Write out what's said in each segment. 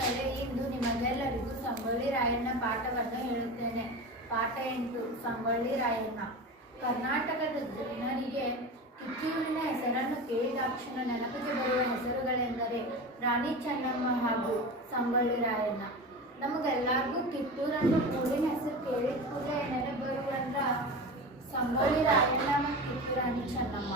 ಇಂದು ನಿಮಗೆಲ್ಲರಿಗೂ ಸಂಗೊಳ್ಳಿ ರಾಯಣ್ಣ ಪಾಠವನ್ನು ಹೇಳುತ್ತೇನೆ. ಪಾಠ 8. ಸಂಗೊಳ್ಳಿ ರಾಯಣ್ಣ. ಕರ್ನಾಟಕದ ಜನರಿಗೆ ಕಿತ್ತೂರಿನ ಹೆಸರನ್ನು ಕೇಳಿದಾಕ್ಷಣ ನೆನಪಿಗೆ ಬರುವ ಹೆಸರುಗಳೆಂದರೆ ರಾಣಿ ಚೆನ್ನಮ್ಮ ಹಾಗೂ ಸಂಗೊಳ್ಳಿ ರಾಯಣ್ಣ. ನಮಗೆಲ್ಲರಿಗೂ ಕಿತ್ತೂರನ್ನು ಊರಿನ ಹೆಸರು ಕೇಳಿದ ಕೂಡಲೇ ನೆನಪು ಬರುವಂದ್ರ ಸಂಗೊಳ್ಳಿ ರಾಯಣ್ಣ ಮತ್ತು ಕಿತ್ತೂರು ರಾಣಿ ಚೆನ್ನಮ್ಮ.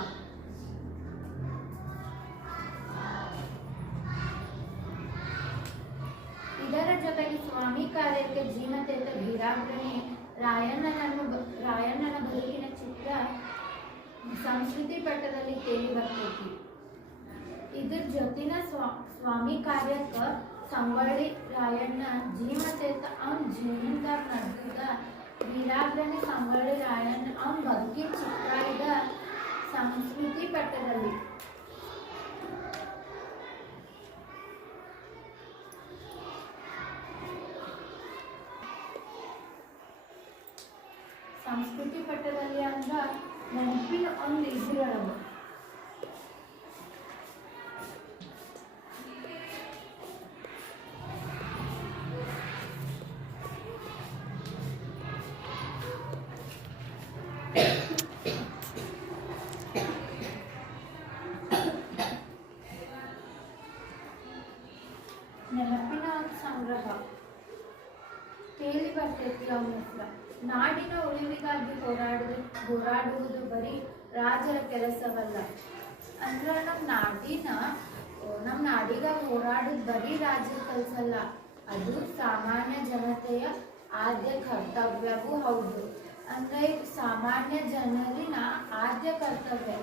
ಇದರ ಜೊತೆಗೆ ಸ್ವಾಮಿ ಕಾರ್ಯಕ್ಕೆ ಜೀಮತೆತ್ತ ವೀರಾಗ್ರಣಿ ರಾಯಣ್ಣನ ಬದುಕಿನ ಚಿತ್ರ ಸಂಸ್ಕೃತಿ ಪಟ್ಟದಲ್ಲಿ ತೇಲಿ ಬರ್ತೈತಿ. ಇದ್ರ ಜೊತಿನ ಸ್ವಾಮಿ ಕಾರ್ಯಕ್ಕೆ ಸಂಗೊಳ್ಳಿ ರಾಯಣ್ಣ ಜೀಮತೆತ್ತ ಅವನ ಜೀವನದಾಗ ನಡೆದ ವೀರಾಗ್ರಣಿ ಸಂಗೊಳ್ಳಿ ರಾಯಣ್ಣ ಅವನ ಬದುಕಿನ ಚಿತ್ರ ಇದ ಸಂಸ್ಕೃತಿ ಪಟ್ಟದಲ್ಲಿ. ಸಂಸ್ಕೃತಿ ಪಟ್ಟದಲ್ಲಿ ಅಂದ್ರ ನೆನಪಿನ ಒಂದು ಇದ್ರೊಳಗು ನೆನಪಿನ ಒಂದು ಸಂಗ್ರಹ ತೇಲಿ ಬರ್ತೈತಿ ಅವನ ಹೆಸರ. ನಾಡಿನ ಉಳಿವಿಗಾಗಿ ಹೋರಾಡುವುದು ಬರೀ ರಾಜರ ಕೆಲಸವಲ್ಲ. ಅಂದ್ರೆ ನಮ್ಮ ನಾಡಿಗಾಗಿ ಹೋರಾಡುವುದು ಬರೀ ರಾಜರ ಕೆಲಸ ಅಲ್ಲ, ಅದು ಸಾಮಾನ್ಯ ಜನತೆಯ ಆದ್ಯ ಕರ್ತವ್ಯವೂ ಹೌದು. ಅಂದ್ರೆ ಸಾಮಾನ್ಯ ಜನರಿನ ಆದ್ಯ ಕರ್ತವ್ಯ.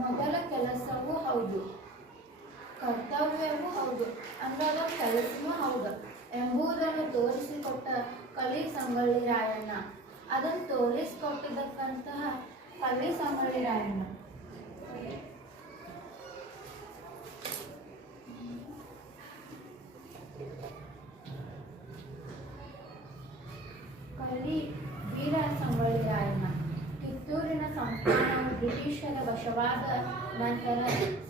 ಮೊದಲ ಕೆಲಸವೂ ಹೌದು, ಕರ್ತವ್ಯವೂ ಹೌದು, ಅಂದ್ರೆ ಕೆಲಸವೂ ಹೌದು ಎಂಬುದನ್ನು ತೋರಿಸಿಕೊಟ್ಟ ಕಲಿ ಸಂಗೊಳ್ಳಿ ರಾಯಣ್ಣ. ಅದನ್ನು ತೋರಿಸಿಕೊಟ್ಟಿದ್ದಕ್ಕಂತಹ ಕಲಿ ಸಂಗೊಳ್ಳಿ ರಾಯಣ್ಣ. ಕಲಿ ವೀರ ಸಂಗೊಳ್ಳಿ ರಾಯಣ್ಣ. ಕಿತ್ತೂರಿನ ಸಂಸ್ಥಾನವು ಬ್ರಿಟಿಷರ ವಶವಾದ ನಂತರ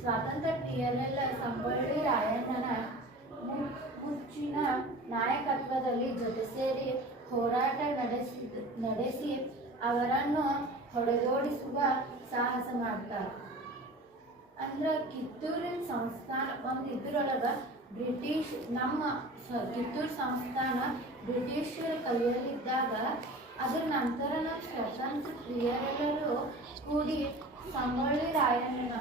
ಸ್ವಾತಂತ್ರ್ಯ ಪ್ರಿಯರೆಲ್ಲ ಸಂಗೊಳ್ಳಿ ರಾಯಣ್ಣನ ಮುಚ್ಚಿನ ನಾಯಕತ್ವದಲ್ಲಿ ಜೊತೆ ಸೇರಿ ಹೋರಾಟ ನಡೆಸಿ ಅವರನ್ನು ಹೊಡೆದೋಡಿಸುವ ಸಾಹಸ ಮಾಡ್ತಾರೆ. ಅಂದ್ರೆ ಕಿತ್ತೂರಿನ ಸಂಸ್ಥಾನ ಒಂದು ಇದ್ರೊಳಗ ನಮ್ಮ ಕಿತ್ತೂರು ಸಂಸ್ಥಾನ ಬ್ರಿಟಿಷರ ಕೈಯಲ್ಲಿದ್ದಾಗ ಅದ್ರ ನಂತರ ನಾವು ಸ್ವತಂತ್ರ ಪ್ರಿಯರೆಲ್ಲರೂ ಕೂಡಿ ಸಂಗೊಳ್ಳಿ ರಾಯಣ್ಣನ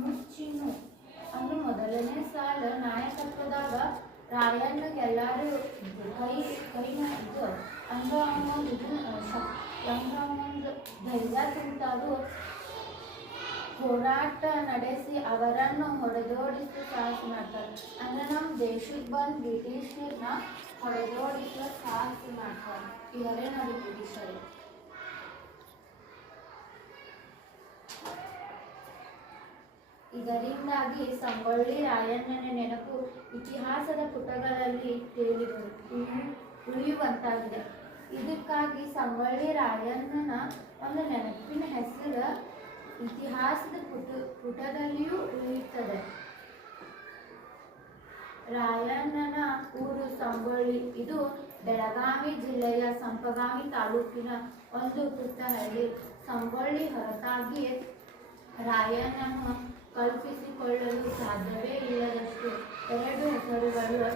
ಮುಚ್ಚಿನು ಅಂದ್ರೆ ಮೊದಲನೇ ಸಾಲ ನಾಯಕತ್ವದಾಗ ರಾಯಣ್ಣಗೆಲ್ಲರೂ ಕೈ ಅಂಗ ಒಂದು ಧೈರ್ಯ ತುಂಬಿದವರು ಹೋರಾಟ ನಡೆಸಿ ಅವರನ್ನು ಹೊಡೆದೋಡಿಸುವ ಸಾಹಸ ಮಾಡ್ತಾರೆ. ಅಂದ್ರೆ ನಮ್ಮ ದೇಶಕ್ಕೆ ಬಂದು ಬ್ರಿಟಿಷರನ್ನ ಹೊಡೆದೋಡಿಸುವ ಸಾಹಸ ಮಾಡ್ತಾರೆ. ಇವರೇ ನಾವು ಬ್ರಿಟಿಷರು. ಇದರಿಂದಾಗಿ ಸಂಗೊಳ್ಳಿ ರಾಯಣ್ಣನ ನೆನಪು ಇತಿಹಾಸದ ಪುಟಗಳಲ್ಲಿ ಉಳಿಯುವಂತಾಗಿದೆ. ಇದಕ್ಕಾಗಿ ಸಂಗೊಳ್ಳಿ ರಾಯಣ್ಣನ ಒಂದು ನೆನಪಿನ ಹೆಸರು ಇತಿಹಾಸದ ಪುಟದಲ್ಲಿಯೂ ಉಳಿಯುತ್ತದೆ. ರಾಯಣ್ಣನ ಊರು ಸಂಗೊಳ್ಳಿ. ಇದು ಬೆಳಗಾವಿ ಜಿಲ್ಲೆಯ ಸಂಪಗಾಮಿ ತಾಲೂಕಿನ ಒಂದು ಪುಟ್ಟ ಹಳ್ಳಿ. ಸಂಗೊಳ್ಳಿ ಹೊರತಾಗಿ ರಾಯಣ್ಣನು ಕಲ್ಪಿಸಿಕೊಳ್ಳಲು ಸಾಧ್ಯವೇ ಇಲ್ಲದಷ್ಟು ಎರಡು ಹೆಸರುಗಳು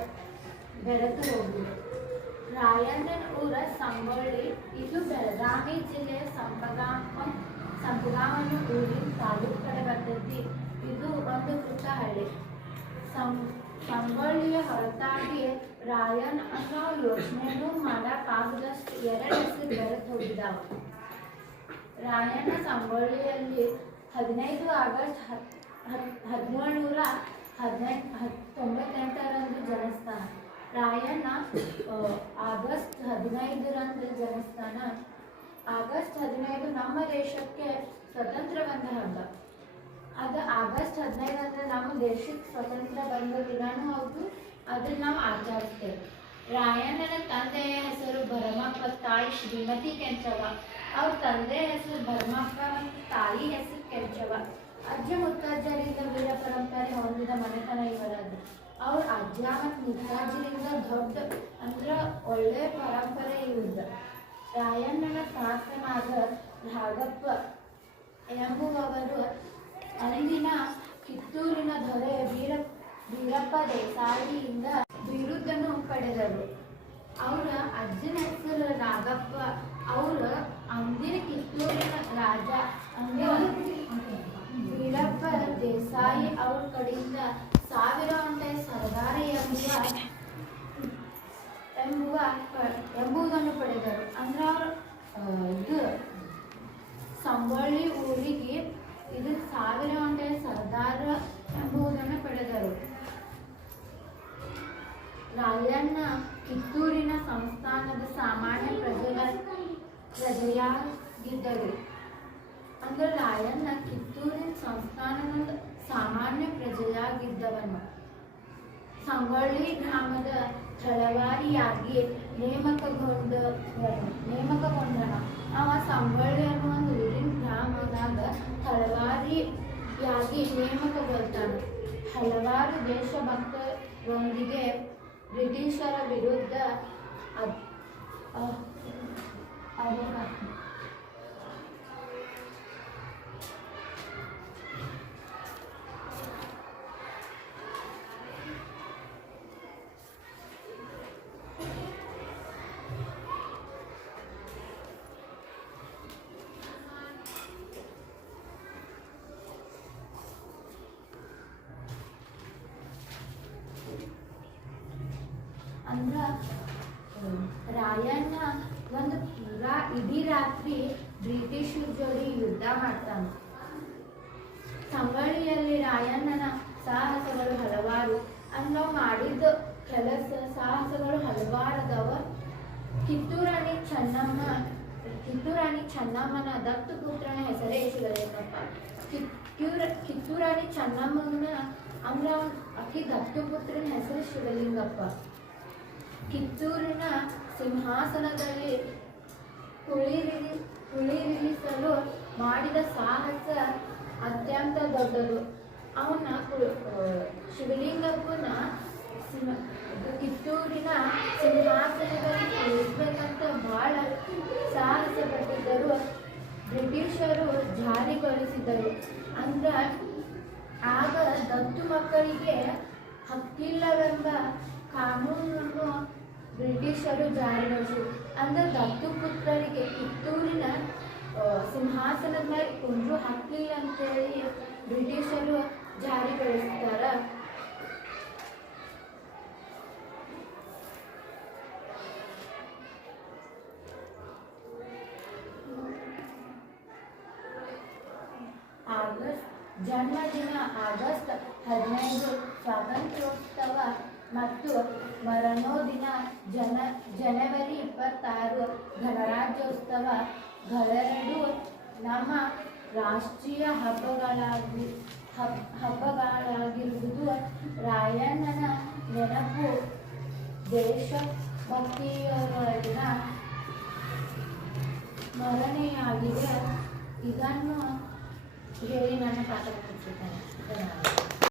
ಬೆರೆತು ಹೋಗಿವೆ. ರಾಯಣ್ಣನ ಊರ ಸಂಗೊಳ್ಳಿ. ಇದು ಬೆಳಗಾವಿ ಜಿಲ್ಲೆಯ ಸಂಪಗಾಮನ್ನು ಊರಿನ ತಾಲೂಕು ಕಡೆ ಬರ್ತೈತಿ. ಇದು ಒಂದು ಪುಟ್ಟ ಹಳ್ಳಿ. ಸಂಗೊಳ್ಳಿಯ ಹೊರತಾಗಿ ರಾಯನ್ ಅನ್ನೋ ಯೋಚನೆನೂ ಮಾಡೋಕ್ಕಾಗದಷ್ಟು ಎರಡು ಹೆಸರು ಬೆರೆತು ಹೋಗಿದ್ದಾವೆ. ರಾಯಣ್ಣ ಸಂಗೊಳ್ಳಿಯಲ್ಲಿ 15 ಆಗಸ್ಟ್ 1798ರಂದು ಜನಿಸ್ತಾನೆ. ರಾಯಣ್ಣ ಆಗಸ್ಟ್ 15ರಂದು ಜನಿಸ್ತಾನ. ಆಗಸ್ಟ್ 15 ನಮ್ಮ ದೇಶಕ್ಕೆ ಸ್ವತಂತ್ರ ಬಂದ ಹಬ್ಬ. ಅದು ಆಗಸ್ಟ್ 15 ಅಂದರೆ ನಮ್ಮ ದೇಶಕ್ಕೆ ಸ್ವತಂತ್ರ ಬಂದ ದಿನಾನೂ ಹೌದು. ಅದನ್ನು ನಾವು ಆಚರಿಸ್ತೇವೆ. ರಾಯಣ್ಣನ ತಂದೆಯ ಹೆಸರು ಭರಮಪ್ಪ, ತಾಯಿ ಶ್ರೀಮತಿ ಕೆಂಚವ್ವ. ಅವ್ರ ತಂದೆಯ ಹೆಸರು ಭರಮಪ್ಪ ಮತ್ತು ತಾಯಿ ಹೆಸರು ಕೆಂಚವ್ವ. ಅಜ್ಜ ಮುತ್ತಜ್ಜರಿಂದ ವೀರ ಪರಂಪರೆ ಹೊಂದಿದ ಮನೆತನ ಇವರದ್ದು. ಅವ್ರ ಅಜ್ಜ ಮತ್ತು ಮುತ್ತಜ್ಜರಿಂದ ದೊಡ್ಡ ಅಂದ್ರೆ ಒಳ್ಳೆ ಪರಂಪರೆ ಇವ್ರದ್ದು. ರಾಯಣ್ಣನ ತಾತನಾದ ನಾಗಪ್ಪ ಎಂಬುವವರು ಅಂದಿನ ಕಿತ್ತೂರಿನ ದೊರೆ ವೀರಪ್ಪ ದೇಸಾಯಿಯಿಂದ ಬಿರುದನ್ನು ಪಡೆದರು. ಅವರ ಅಜ್ಜನ ಹೆಸರು ನಾಗಪ್ಪ. ಅವರು ಅಂದಿನ ಕಿತ್ತೂರಿನ ರಾಜ ವೀರಪ್ಪ ದೇಸಾಯಿ ಅವ್ರ ಕಡೆಯಿಂದ 1000 ಒಂಟೆ ಸರ್ದಾರ ಎಂಬುದನ್ನು ಪಡೆದರು. ಅಂದ್ರೆ ಅವರು ಇದು ಸಂಗೊಳ್ಳಿ ಊರಿಗೆ ಇದು 1000 ಒಂಟೆ ಸರ್ದಾರ ಎಂಬುದನ್ನು ಪಡೆದರು. ರಾಯಣ್ಣ ಕಿತ್ತೂರಿನ ಸಂಸ್ಥಾನದ ಸಾಮಾನ್ಯ ಪ್ರಜೆಯಾಗಿದ್ದರು. ಅಂದ್ರೆ ರಾಯಣ್ಣ ಕಿತ್ತೂರಿನ ಸಂಸ್ಥಾನದ ಸಾಮಾನ್ಯ ಪ್ರಜೆಯಾಗಿದ್ದವನು. ಸಂಗೊಳ್ಳಿ ಗ್ರಾಮದ ತಳವಾರಿಯಾಗಿ ನೇಮಕಗೊಂಡನ. ಅವ ಸಂಗೊಳ್ಳಿ ಅನ್ನೋ ಒಂದು ಊರಿನ ಗ್ರಾಮದಾಗ ತಳವಾರಿಯಾಗಿ ನೇಮಕಗೊಳ್ತಾನೆ. ಹಲವಾರು ದೇಶಭಕ್ತರೊಂದಿಗೆ ಬ್ರಿಟಿಷರ ವಿರುದ್ಧ ಅಂದ್ರ ರಾಯಣ್ಣ ಒಂದು ಇಡೀ ರಾತ್ರಿ ಬ್ರಿಟಿಷರ ಜೋಡಿ ಯುದ್ಧ ಮಾಡ್ತಾನೆ. ಸಂಗೊಳ್ಳಿಯಲ್ಲಿ ರಾಯಣ್ಣನ ಸಾಹಸಗಳು ಹಲವಾರು. ನಾವು ಮಾಡಿದ ಕೆಲಸ ಸಾಹಸಗಳು ಹಲವಾರದವ. ಕಿತ್ತೂರಾಣಿ ಚೆನ್ನಮ್ಮನ ದತ್ತುಪುತ್ರನ ಹೆಸರೇ ಶಿವಲಿಂಗಪ್ಪ. ಕಿತ್ತೂರಾಣಿ ಚೆನ್ನಮ್ಮನ ಅಂದ್ರ ಆಕಿ ದತ್ತುಪುತ್ರನ ಹೆಸರು ಶಿವಲಿಂಗಪ್ಪ. ಕಿತ್ತೂರಿನ ಸಿಂಹಾಸನದಲ್ಲಿ ಕುಳ್ಳಿರಿಸಲು ಮಾಡಿದ ಸಾಹಸ ಅತ್ಯಂತ ದೊಡ್ಡದು. ಅವನ ಶಿವಲಿಂಗಪ್ಪನ ಕಿತ್ತೂರಿನ ಸಿಂಹಾಸನದಲ್ಲಿ ಕುಳಿಸ್ಬೇಕಂತ ಬಹಳ ಸಾಹಸ ಪಟ್ಟಿದ್ದರು. ಬ್ರಿಟಿಷರು ಜಾರಿಗೊಳಿಸಿದರು. ಅಂದ್ರೆ ಆಗ ದತ್ತು ಮಕ್ಕಳಿಗೆ ಹಕ್ಕಿಲ್ಲವೆಂಬ ಕಾನೂನನ್ನು ಬ್ರಿಟಿಷರು ಜಾರಿಗೊಳಿಸಿದರು. ಅಂದ್ರೆ ದತ್ತುಪುತ್ರರಿಗೆ ಕಿತ್ತೂರಿನ ಸಿಂಹಾಸನದ ಮೇಲೆ ಕುಂಡ್ರು ಹಕ್ಕಿಲ್ಲ ಅಂತೇಳಿ ಬ್ರಿಟಿಷರು ಜಾರಿಗೊಳಿಸ್ತಾರ. ಜನ್ಮದಿನ ಆಗಸ್ಟ್ 15 ಸ್ವಾತಂತ್ರ್ಯೋತ್ಸವ ಮತ್ತು ಮರಣೋದಿನ ಜನವರಿ 26 ಗಣರಾಜ್ಯೋತ್ಸವ ಗಳೆರಡೂ ನಮ್ಮ ರಾಷ್ಟ್ರೀಯ ಹಬ್ಬಗಳಾಗಿರುವುದು ರಾಯಣ್ಣನ ನೆನಪು ದೇಶಭಕ್ತಿಯೊಳಗಿನ ಸ್ಮರಣೆಯಾಗಿದೆ. ಇದನ್ನು ಹೇಳಿ ನನ್ನ ಪಾಠ ಮುಗಿಸುತ್ತೇನೆ. ಧನ್ಯವಾದ.